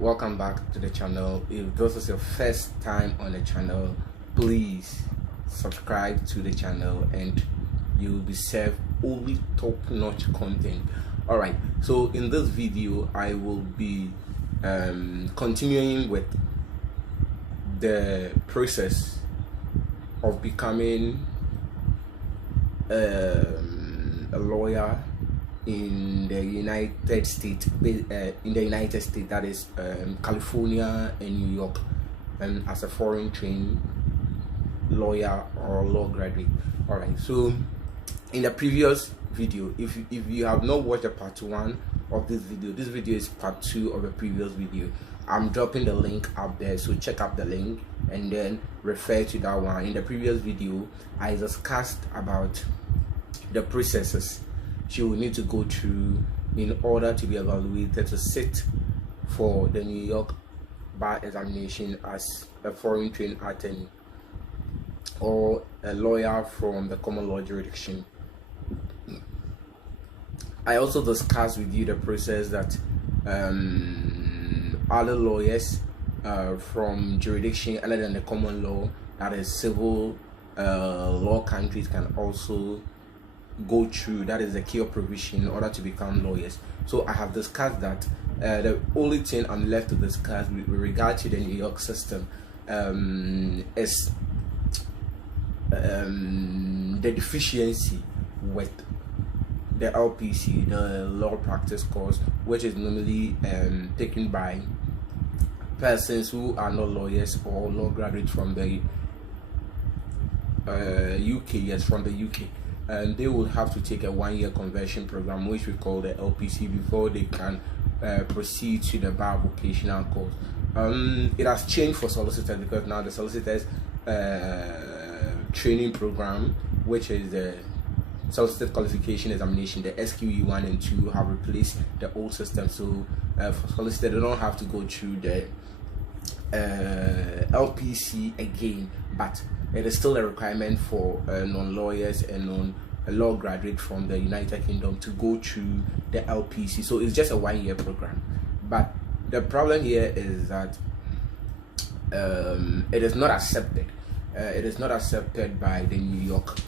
Welcome back to the channel. If this is your first time on the channel, please subscribe to the channel and you will be served only top-notch content. Alright, so in this video I will be continuing with the process of becoming a lawyer in the United States, that is California and New York, and as a foreign trained lawyer or law graduate. All right, so in the previous video, if you have not watched the part 1 of this video is part 2 of the previous video. I'm dropping the link up there, so check out the link and then refer to that one. In the previous video I discussed about the processes she will need to go through in order to be evaluated to sit for the New York bar examination as a foreign trained attorney or a lawyer from the common law jurisdiction. I also discussed with you the process that other lawyers from jurisdiction other than the common law, that is civil law countries, can also go through, that is the key of provision, in order to become lawyers. So I have discussed that. The only thing I'm left to discuss with regard to the New York system is the deficiency with the LPC, the law practice course, which is normally taken by persons who are not lawyers or law graduates from the UK. Yes, from the UK. And they will have to take a 1-year conversion program, which we call the LPC, before they can proceed to the bar vocational course. It has changed for solicitors, because now the solicitors training program, which is the solicitor qualification examination, the SQE 1 and 2, have replaced the old system. So for solicitors, they don't have to go through the LPC again, but it is still a requirement for non-lawyers and non-law graduates from the United Kingdom to go through the LPC. So it's just a 1-year program. But the problem here is that it is not accepted. It is not accepted by the New York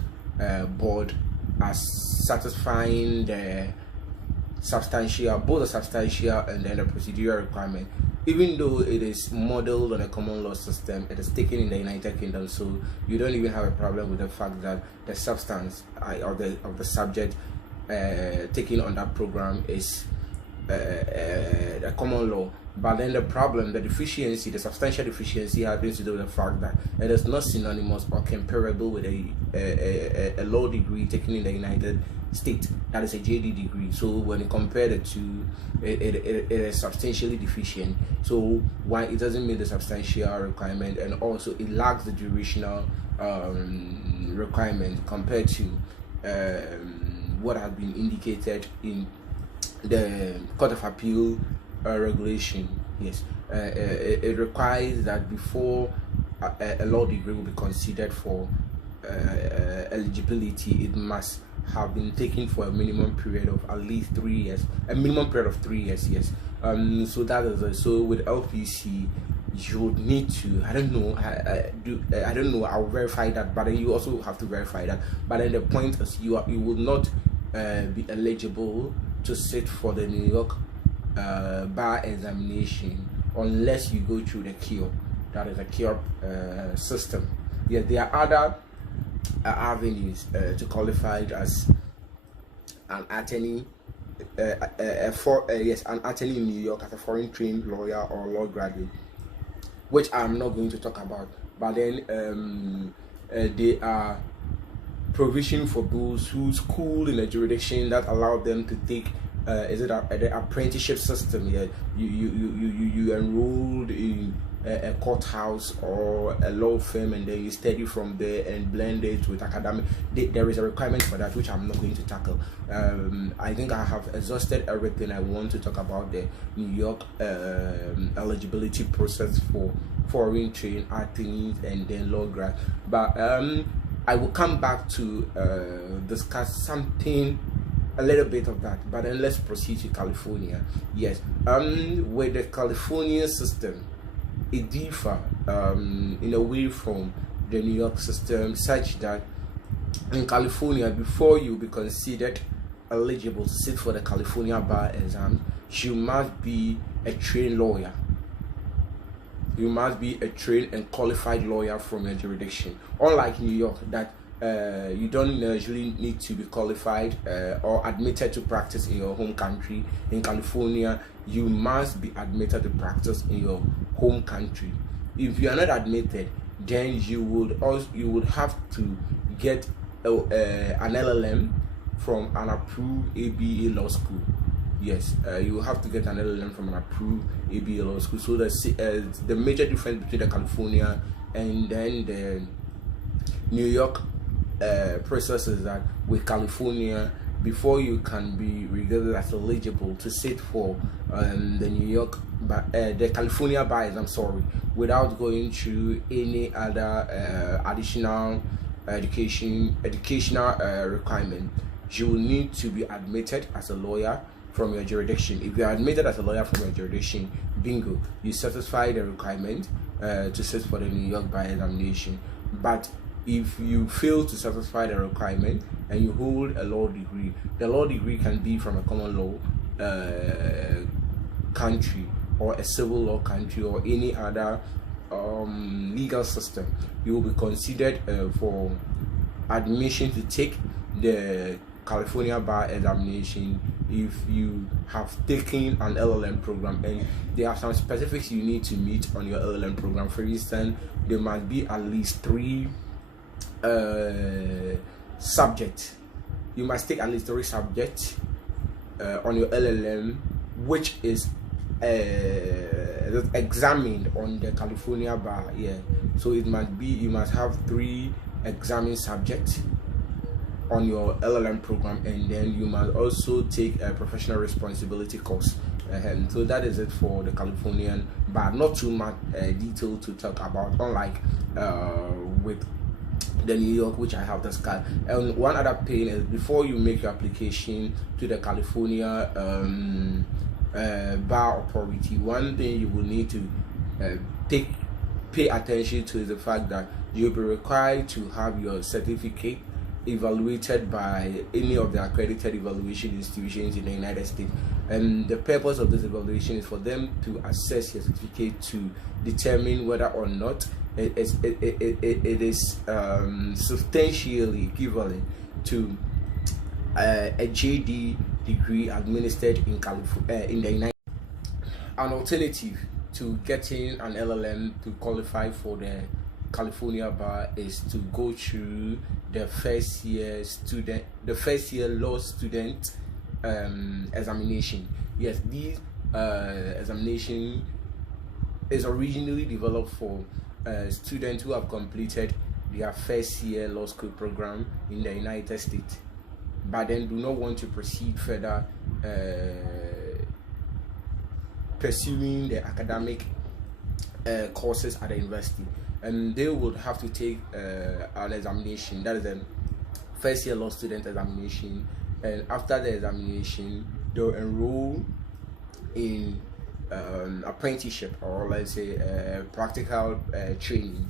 board as satisfying the substantial, both the substantial and then the procedural requirement. Even though it is modeled on a common law system, it is taken in the United Kingdom, so you don't even have a problem with the fact that the substance of the subject taken on that program is a common law. But then the problem, the deficiency, the substantial deficiency, has to do with the fact that it is not synonymous or comparable with a law degree taken in the United States, that is a JD degree. So when you compare the two, it is substantially deficient. So why it doesn't meet the substantial requirement, and also it lacks the durational requirement compared to what has been indicated in the Court of Appeal regulation. Yes, it requires that before a law degree will be considered for eligibility, it must have been taken for a minimum period of at least 3 years, a minimum period of 3 years. Yes. So that is so with LPC you would need to, I don't know, I don't know, I'll verify that, but then you also have to verify that. But then the point is you will not be eligible to sit for the New York bar examination unless you go through the CURE, that is a CURE system. Yeah, there are other avenues to qualify as an attorney, an attorney in New York as a foreign trained lawyer or law graduate, which I'm not going to talk about. But then there are provision for those who school in a jurisdiction that allow them to take the apprenticeship system. Yeah, you enrolled in a courthouse or a law firm, and then you study from there and blend it with academic. There is a requirement for that, which I'm not going to tackle. I think I have exhausted everything I want to talk about the New York eligibility process for foreign trained attorneys and then law grad. But I will come back to discuss something a little bit of that. But then let's proceed to California. Yes, with the California system, it differs in a way from the New York system, such that in California, before you be considered eligible to sit for the California bar exam, you must be a trained lawyer. You must be a trained and qualified lawyer from your jurisdiction. Unlike New York, that you don't usually need to be qualified or admitted to practice in your home country. In California, you must be admitted to practice in your home country. If you are not admitted, then you would have to get an LLM from an approved ABA law school. Yes, you have to get an LLM from an approved ABA law school. So the major difference between the California and then the New York process is that with California, before you can be regarded as eligible to sit for the New York the California bar exam, without going through any other additional educational requirement, you will need to be admitted as a lawyer from your jurisdiction. If you are admitted as a lawyer from your jurisdiction, bingo, you satisfy the requirement to sit for the New York bar examination. But if you fail to satisfy the requirement and you hold a law degree, the law degree can be from a common law country or a civil law country or any other legal system. You will be considered for admission to take the California bar examination if you have taken an LLM program, and there are some specifics you need to meet on your LLM program. For instance, there must be at least 3 subjects. You must take at least 3 subjects on your LLM, which is examined on the California bar. Yeah, so you must have 3 examining subjects on your LLM program, and then you must also take a professional responsibility course. And so that is it for the Californian bar. Not too much detail to talk about, unlike with the New York, which I have discussed. And one other pain is, before you make your application to the California bar authority, one thing you will need to pay attention to is the fact that you'll be required to have your certificate evaluated by any of the accredited evaluation institutions in the United States. And the purpose of this evaluation is for them to assess your certificate to determine whether or not it is substantially equivalent to a JD degree administered in California, in the United States. An alternative to getting an LLM to qualify for the California bar is to go through the first year law student examination. Yes, this examination is originally developed for students who have completed their first year law school program in the United States, but then do not want to proceed further pursuing the academic courses at the university. And they would have to take an examination, that is a first year law student examination, and after the examination they'll enroll in apprenticeship, or let's say practical training.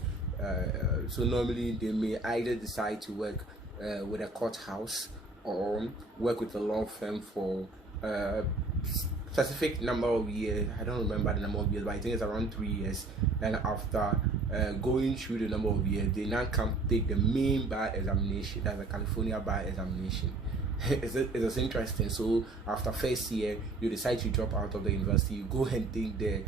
So normally they may either decide to work with a courthouse or work with a law firm for specific number of years. I don't remember the number of years, but I think it's around 3 years. And after going through the number of years, they now come take the main bar examination, that's the California bar examination. It's interesting. So after first year, you decide to drop out of the university, you go and take the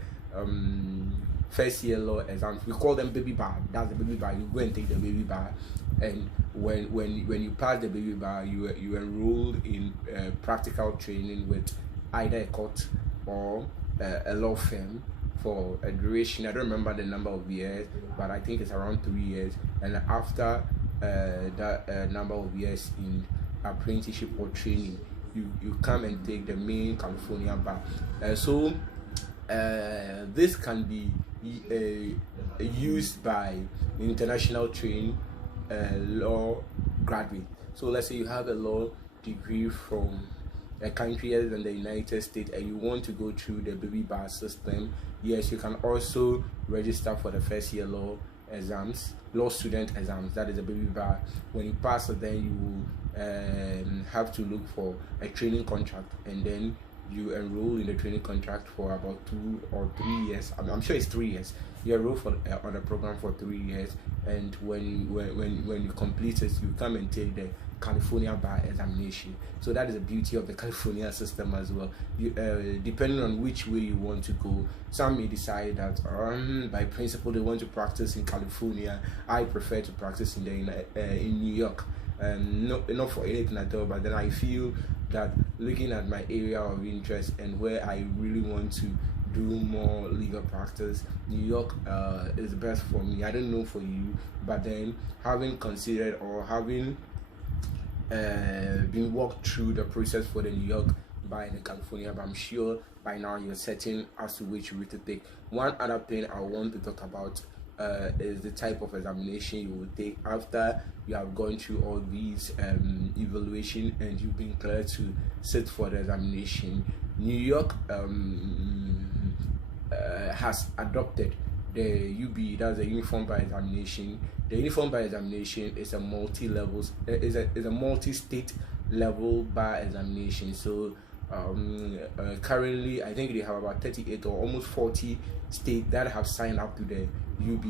first year law exams. We call them baby bar. That's the baby bar. You go and take the baby bar, and when you pass the baby bar, you enrolled in practical training with either a court or a law firm for a duration. I don't remember the number of years, but I think it's around 3 years. And after that number of years in apprenticeship or training, you come and take the main California bar. So this can be used by international trained law graduate. So let's say you have a law degree from a country other than the United States and you want to go through the baby bar system, yes, you can also register for the first year law student exams. That is a baby bar. When you pass it, then you will have to look for a training contract, and then you enroll in the training contract for about 2 or 3 years. I'm sure it's 3 years. You enroll on a program for 3 years, and when you complete it, you come and take the California bar examination. So that is the beauty of the California system as well. You, depending on which way you want to go, some may decide that by principle they want to practice in California. I prefer to practice in New York. Not for anything at all, but then I feel that looking at my area of interest and where I really want to do more legal practice, New York is best for me. I don't know for you, but then having considered or having been walked through the process for the New York bar in California, but I'm sure by now you're certain as to which route to take. One other thing I want to talk about is the type of examination you will take after you have gone through all these evaluation and you've been cleared to sit for the examination. New York has adopted the UB, that's the Uniform Bar Examination. The Uniform Bar Examination is a multi-levels, is a multi-state level bar examination. So currently I think they have about 38 or almost 40 states that have signed up to the UB.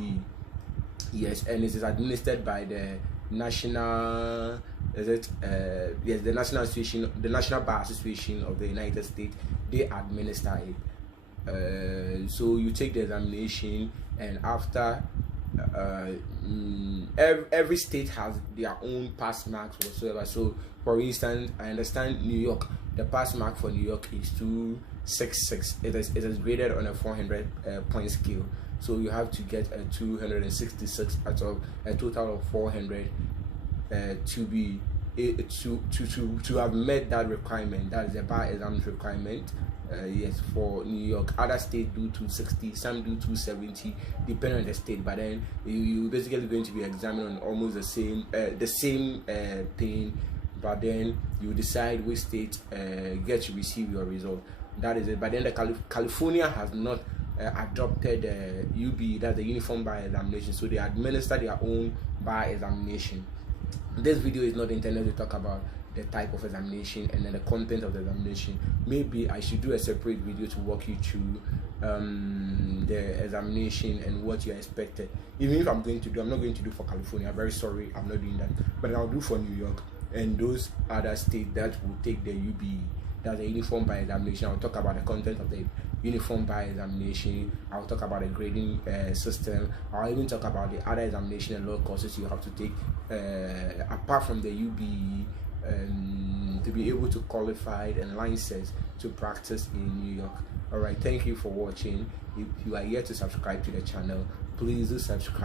Yes, and it is administered by the National the National Association, the National Bar Association of the United States. They administer it. So you take the examination, and after every state has their own pass marks whatsoever. So for instance, I understand New York, the pass mark for New York is 266. It is graded on a 400 point scale. So you have to get a 266 out of a total of 400 to be to have met that requirement. That is the bar exams requirement. Yes, for New York. Other states do 260, some do 270, depending on the state. But then you basically going to be examined on almost the same thing. But then you decide which state get to receive your result. That is it. But then the California has not adopted UB, that's the Uniform Bar Examination. So they administer their own bar examination. This video is not intended to talk about the type of examination and then the content of the examination. Maybe I should do a separate video to walk you through the examination and what you're expected. Even if I'm not going to do for California. I'm very sorry, I'm not doing that, but I'll do for New York and those other states that will take the UB, that's the Uniform Bar Examination. I'll talk about the content of the Uniform Bar Examination. I'll talk about the grading system. I'll even talk about the other examination and law courses you have to take apart from the UB to be able to qualify and license to practice in New York. Alright, thank you for watching. If you are yet to subscribe to the channel, please do subscribe.